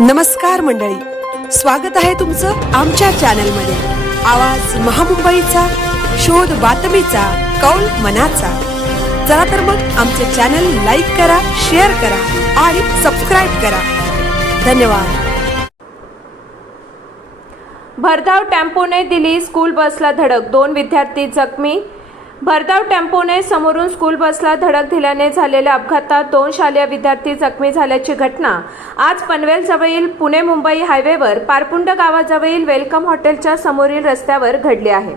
नमस्कार मंडळी, स्वागत आहे तुमचं आमच्या चॅनलमध्ये। आवाज महामुंबईचा, शोध बातमीचा, कौल मनाचा। चला तर मग आमचे चॅनल लाईक करा, शेअर करा आणि सबस्क्राइब करा। धन्यवाद। भरधाव टेम्पोने दिली स्कूल बसला धडक, 2 विद्यार्थी जखमी। भरधाव टेम्पोने समोरून स्कूल बसला धडक दिल्याने झालेल्या अपघातात 2 शालेय विद्यार्थी जखमी झाल्याची घटना आज पनवेल जवळील पुणे मुंबई हायवेवर पारपुंड गावाजवळील वेलकम हॉटेलच्या समोरील रस्त्यावर घडली आहे।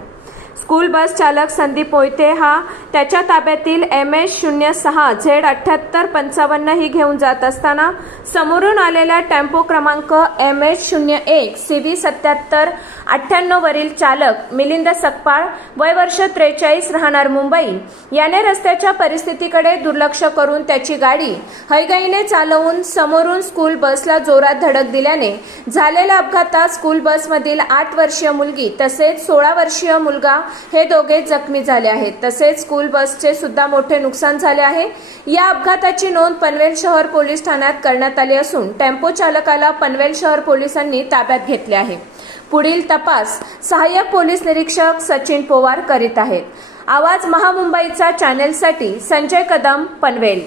स्कूल बस चालक संदीप मोहिते हा त्याच्या ताब्यातील MS06Z7855 ही घेऊन जात असताना समोरून आलेल्या टेम्पो क्रमांक MS01CV7798 वरील चालक मिलिंद सकपाळ वय वर्ष 43 राहणार मुंबई याने रस्त्याच्या परिस्थितीकडे दुर्लक्ष करून त्याची गाडी हयगईने चालवून समोरून स्कूल बसला जोरात धडक दिल्याने झालेल्या अपघातात स्कूल बसमधील 8 वर्षीय मुलगी तसेच 16 वर्षीय मुलगा हे दोघे जखमी झाले आहेत। तसेच स्कूल बसचे सुद्धा मोठे नुकसान झाले आहे। या अपघाताची नोंद पनवेल शहर पोलीस ठाण्यात करण्यात आली असून टेम्पो चालकाला पनवेल शहर पोलिसांनी ताब्यात घेतले आहे। पुढील तपास सहाय्यक पोलीस निरीक्षक सचिन पवार करीत आहेत। आवाज महामुंबईचा चॅनेलसाठी संजय कदम, पनवेल।